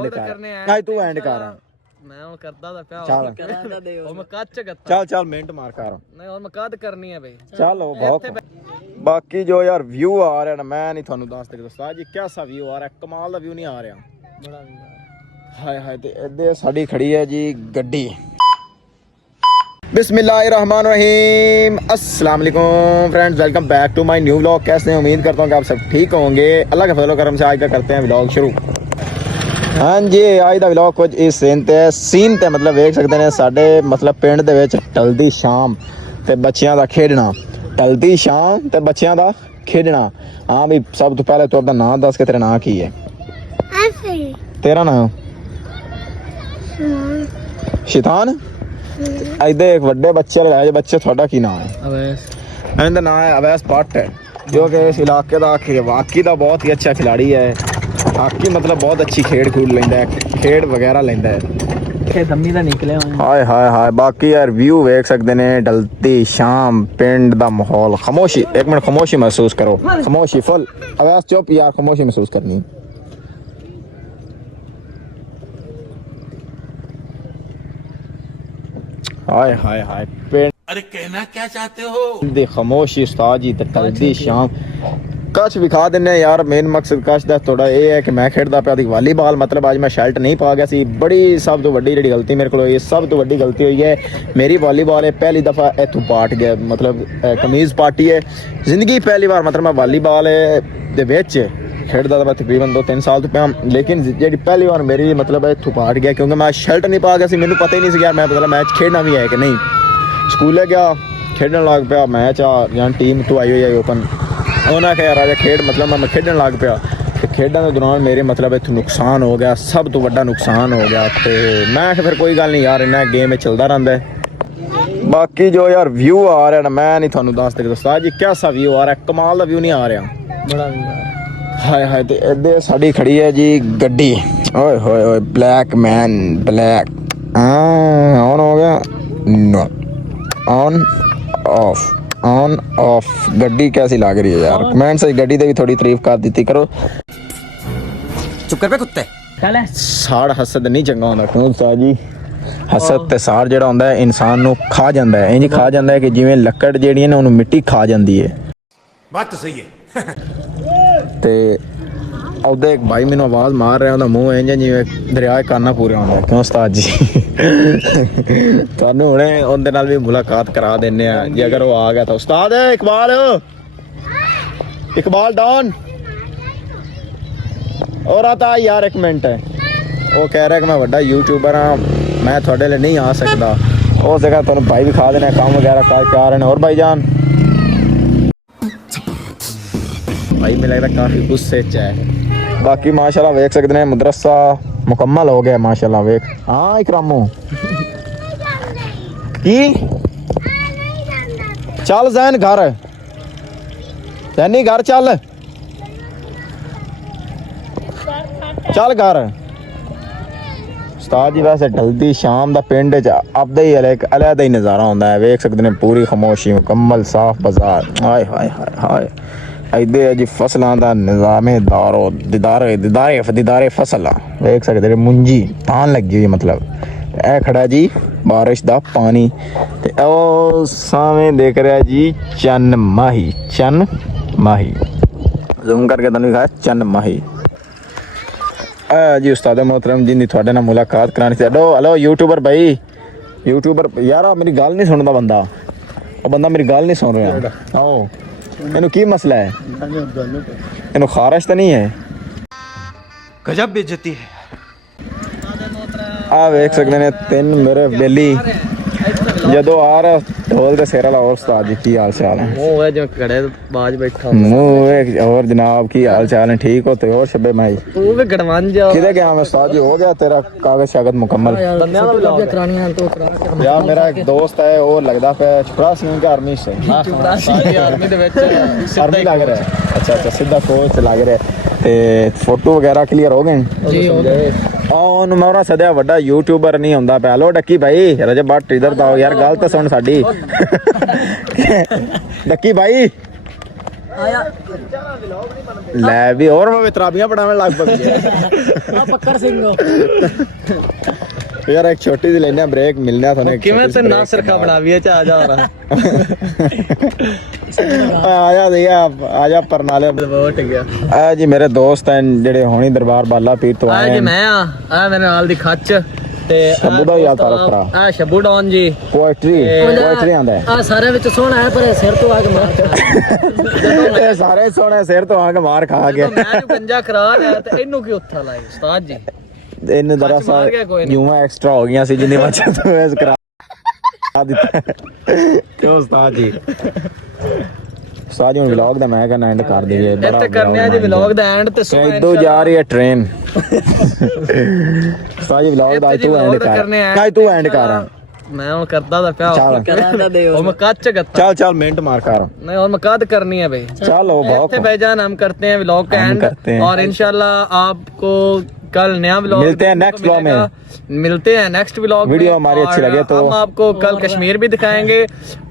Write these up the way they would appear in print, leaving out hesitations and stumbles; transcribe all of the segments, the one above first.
And ਕਰ ਕਾਈ ਤੂੰ and ਕਰ ਮੈਂ ਹੁਣ ਕਰਦਾ ਤਾਂ ਪਿਆ ਚੱਲ ਉਹ ਮੈਂ ਕੱਚ ਗੱਤਾ ਚੱਲ ਮਿੰਟ ਮਾਰ ਕਰ ਨਹੀਂ ਹੁਣ ਮੈਂ ਕਦ ਕਰਨੀ ਹੈ ਬਈ ਚਲੋ ਬਹੁਤ ਬਾਕੀ ਜੋ ਯਾਰ ਵਿਊ ਆ ਰਿਹਾ ਨਾ ਮੈਂ ਨਹੀਂ ਤੁਹਾਨੂੰ ਦੱਸ ਸਕਦਾ ਉਸਤਾਦ ਜੀ ਕਿਹਦਾ ਵਿਊ ਆ ਰਿਹਾ ਕਮਾਲ ਦਾ ਵਿਊ ਨਹੀਂ ਆ ਰਿਹਾ ਬੜਾ ਵੀ ਹਾਏ ਹਾਏ ਤੇ ਇੱਥੇ ਸਾਡੀ ਖੜੀ ਹੈ ਜੀ ਗੱਡੀ बिस्मिल्लाहिर्रहमानिर्रहीम अस्सलाम वालेकुम friends welcome back to my new vlog. कैसे हैं उम्मीद करता हूँ कि आप सब ठीक होंगे। अल्लाह के फजल करम से आज का करते हैं व्लॉग शुरू। हाँ जी आज का व्लॉग कुछ इस सीन ते मतलब वेख सकते हैं साडे मतलब पिंड दे विच टलदी शाम ते बच्चियां दा खेडना टलदी शाम ते बच्चियां दा खेडना। हाँ भी सब तो पहले तू अपना नाम दस के तेरा नाम की है? तेरा नाम शैतान इधर एक बड़े बच्चे लगाए बच्चे थोड़ा की नाम है? अवैस। इनका नाम है अवैस भट्ट है जो कि इस इलाके का वाकई का बहुत ही अच्छा खिलाड़ी है। हाकी मतलब बहुत अच्छी खेड खूड लेंदा है खेड वगैरह लेंदा है। दम्मी दा निकले हाय हाय हाय बाकी यार व्यू वेख सकते ने ढलती शाम पिंड दा माहौल। खामोशी एक मिनट खामोशी महसूस करो खामोशी फुल अवैस चुप यार खामोशी महसूस करनी। हाय हाय हाय पिंड अरे कहना क्या चाहते हो दी खामोशी उस्ताद जी ते टलदी शाम कच विखा दिने यार। मेन मकसद कच दा थोड़ा ये है कि मैं खेडदा पिया दी वालीबॉल मतलब आज मैं शर्ट नहीं पा गया सी। बड़ी सब तो वड्डी जेहड़ी गलती मेरे को हुई सब तो वड्डी गलती हुई है मेरी वालीबॉल है पहली दफ़ा इथों पाट गया मतलब कमीज़ पाटी है जिंदगी पहली बार मतलब मैं वालीबॉल दे विच खेडदा था तकरीबन 2-3 साल तो पिया लेकिन जी पहली बार मेरी मतलब इथों पाट गया क्योंकि मैं शर्ट नहीं पा गया सी। मैनू पता ही नहीं सी यार मैं मतलब मैच खेडना भी है कि नहीं। स्कूले गया खेडन लग पिया मैच आ या टीम तो आई हुई है ओपन उन्हें क्या राजा खेड मतलब मैं खेडन लग पिया तो खेडन के दौरान मेरे मतलब इतों नुकसान हो गया सब तो बड़ा नुकसान हो गया तो मैं फिर कोई गल नहीं यार इन्ना गेम चलता रहता है। बाकी जो यार व्यू आ रहा ना मैं नहीं थोड़ा दस सकता उस्ताद जी कैसा व्यू आ रहा है कमाल का व्यू नहीं आ रहा बड़ा भी हाय हाय तो इधर साड़ी खड़ी है जी गड्डी ओए होए होए ब्लैक मैन ब्लैक ऑन हो गया नो ऑन ऑफ गड्डी कैसी लग रही है यार कमेंट से गड्डी भी थोड़ी तारीफ कर दी करो। चुप कर पे कुत्ते साड़ हसद नहीं चंगा होंदा क्यों उस्ताद जी हसद ते साड़ जेड़ा होंदा है इंसान नू खा जांदा है इंज खा जांदा है कि जिवें लकड़ जेड़ी है ना उन्हें मिट्टी खा जांदी है। बात तो सही है ते ਉਹਦੇ ਇੱਕ ਭਾਈ ਮੈਨੂੰ ਆਵਾਜ਼ ਮਾਰ ਰਿਹਾ ਉਹਦਾ ਮੂੰਹ ਇੰਜ ਜਿਵੇਂ ਦਰਿਆ ਕਾਨਾ ਪੂਰਾ ਹੁੰਦਾ ਕਿਉਂ ਉਸਤਾਦ ਜੀ ਤੁਹਾਨੂੰ ਹੁਣੇ ਉਹਦੇ ਨਾਲ ਵੀ ਮੁਲਾਕਾਤ ਕਰਾ ਦਿੰਨੇ ਆ ਜੇ ਅਗਰ ਉਹ ਆ ਗਿਆ ਤਾਂ ਉਸਤਾਦ ਇਕਬਾਲ ਡਾਨ और आता यार एक मिनट है वो कह रहा है कि मैं बड़ा यूट्यूबर हाँ मैं थोड़े लिए नहीं आ सकता उस जगह तुम भाई भी खा देना काम वगैरह कर रहे हैं। और भाईजान भाई मिला लगता काफ़ी गुस्से च है। बाकी माशाल्लाह वेख सकते हैं मदरसा मुकम्मल हो गया माशाल्लाह वेख। हाँ इकरामो की चल जैन घर जैनी घर चल चल घर उस्ताद जी वैसे ढलदी शाम दा पिंड च आपदा ही अलग ही नज़ारा होंदा है वेख सकते हैं पूरी खामोशी मुकम्मल साफ बाजार हाय हाय हाय हाय इधर है जी फसलों का निज़ामे दारो दिदारे दिदारे दिदारे फसल वेख सकते हैं मुंजी तान लगी हुई मतलब ए खड़ा जी बारिश का पानी ते ओ सामने देख रहा है जी चन माही जूम करके तुहानू दिखाया चन माही जी उस्ताद मोहतरम जी थोड़े नाल मुलाकात करानी थी। हेलो यूट्यूबर भाई यूट्यूबर यार मेरी गल नहीं सुनता बंदा मेरी गल नहीं सुन रहा आओ इनू की मसला है इनू खारिश तो नहीं है गजब बेइज्जती है आ वेख सकते हैं तीन मेरे बेली जदों आ रहा ढोल दे सिर वाला और उस्ताद जी की हाल चाल है मुंह है जो घड़े बाज बैठा मुंह और जनाब की हाल चाल है ठीक हो तो और शबे भाई तू भी गड़वान जा किधर गया मैं उस्ताद जी हो गया तेरा कागज शागज मुकम्मल बंदे दा भी करानी तो करा यार मेरा एक दोस्त है वो लगदा पे चपरासी के आर्मी से चपरासी आर्मी दे विच आर्मी लग रहा है अच्छा सीधा कोच लग रहा है ते फोटो वगैरह क्लियर हो गए जी हो गए ਉਹਨੂੰ ਮੈਂ ਉਹਨਾਂ ਸਦਿਆ ਵੱਡਾ ਯੂਟਿਊਬਰ ਨਹੀਂ ਹੁੰਦਾ ਪਿਆ। ਲੋ ਡੱਕੀ ਭਾਈ ਰਜਬ ਬੱਟ ਇਧਰ ਤਾਂ ਯਾਰ ਗੱਲ ਤਾਂ ਸੁਣ ਸਾਡੀ ਡੱਕੀ ਭਾਈ ਆਇਆ ਲੈ ਵੀ ਹੋਰ ਮੈਂ ਤਰਾਬੀਆਂ ਬਣਾਉਣ ਲੱਗ ਪਈ ਆ ਪੱਕਰ ਸਿੰਘ ਯਾਰ ਇੱਕ ਛੋਟੀ ਜਿਹੀ ਲੈਣਾ ਬ੍ਰੇਕ ਮਿਲਣਾ ਤੁਹਾਨੂੰ ਕਿਵੇਂ ਤੇ ਨਾ ਸਰਖਾ ਬਣਾਵੀਏ ਚ ਆ ਜਾ ਰਹਾ ਆ ਜਾ ਪਰਨਾਲੇ ਬਹੁਤ ਗਿਆ ਆ ਜੀ ਮੇਰੇ ਦੋਸਤ ਹਨ ਜਿਹੜੇ ਹੋਣੀ ਦਰਬਾਰ ਬਾਲਾ ਪੀਰ ਤੋਂ ਆ ਆਏ ਜੀ ਹਨ ਮੈਂ ਆ ਮੇਰੇ ਨਾਲ ਦੀ ਖੱਚ ਤੇ ਸ਼ੱਬੂ ਦਾ ਯਾਰ ਤਾਰਫ ਕਰਾ ਆ ਸ਼ੱਬੂ ਡੌਨ ਜੀ ਪੋਇਟਰੀ ਆਂਦਾ ਹੈ ਆ ਸਾਰੇ ਵਿੱਚ ਸੋਹਣਾ ਹੈ ਪਰ ਸਿਰ ਤੋਂ ਆ ਕੇ ਮਾਰ ਇਹ ਸਾਰੇ ਸੋਹਣੇ ਸਿਰ ਤੋਂ ਆ ਕੇ ਮਾਰ ਖਾ ਗਿਆ ਮੈਂ ਜੋ ਗੰਜਾ ਕਰਾ ਲਿਆ ਤੇ ਇਹਨੂੰ ਕੀ ਉੱਥਾ ਲਾਈ ਉਸਤਾਦ ਜੀ ਇਹਨੂੰ ਮਾਰ ਦਰਅਸਲ ਗਿਆ ਕੋਈ ਨਹੀਂ। ਯੂਆਂ ਐਕਸਟਰਾ ਹੋ ਗਈਆਂ ਸੀ ਜਿੰਨੀ ਮੱਛਾ ਤੋਂ ਐਸ ਕਰਾ ਦਿੱਤਾ ਕਿਉਂ ਉਸਤਾਦ ਜੀ ਉਸਤਾਦ ਜੀ ਵਲੌਗ ਦਾ ਮੈਂ ਕਹਿੰਦਾ ਐਂਡ ਕਰ ਦਈਏ ਇੱਥੇ ਕਰਨੇ ਆ ਜੀ ਵਲੌਗ ਦਾ ਐਂਡ ਤੇ ਸੁਬਹ ਇਦੋਂ ਜਾ ਰਹੀ ਹੈ ਟ੍ਰੇਨ ਉਸਤਾਦ ਜੀ ਵਲੌਗ ਦਾ ਤੂੰ ਐਂਡ ਕਰ ਕਾਈ ਤੂੰ ਐਂਡ ਕਰ ਮੈਂ ਹੁਣ ਕਰਦਾ ਦਾ ਪਿਆ ਚੱਲ। ਕਰਾਂਦਾ ਦੇ ਉਹ ਮੈਂ ਕੱਚ ਕਰਤਾ चल मिनट मार कर नहीं और मैं कद करनी है भाई चलो बहुत ऐसे भाईजान हम करते हैं व्लॉग का हम एंड करते हैं। और इंशाल्लाह आपको कल नया व्लॉग मिलते हैं next vlog में। मिलते हैं नेक्स्ट व्लॉग वीडियो हमारी अच्छी लगे तो हम आपको कल कश्मीर भी दिखाएंगे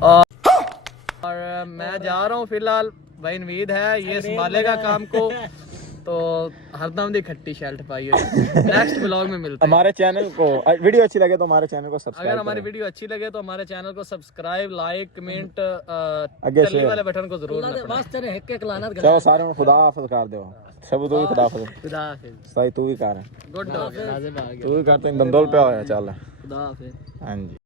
और मैं जा रहा हूँ फिलहाल भाई उम्मीद है ये संभालेगा काम को तो हरदम दी खट्टी शर्ट पाई हुई नेक्स्ट व्लॉग में मिलते हैं हमारे चैनल को वीडियो अच्छी लगे तो हमारे चैनल को सब्सक्राइब अगर हमारी वीडियो अच्छी लगे तो हमारे चैनल को सब्सक्राइब लाइक कमेंट आगे बेल share। वाले बटन को जरूर दबाना चलो सारे में खुदा हाफिज कर दो सब तू भी खुदा हाफिज खुदा हाफिज सही तू भी कर गुड नाजिब आ गया तू भी करते दंदोल पे होया चल खुदा हाफिज हां जी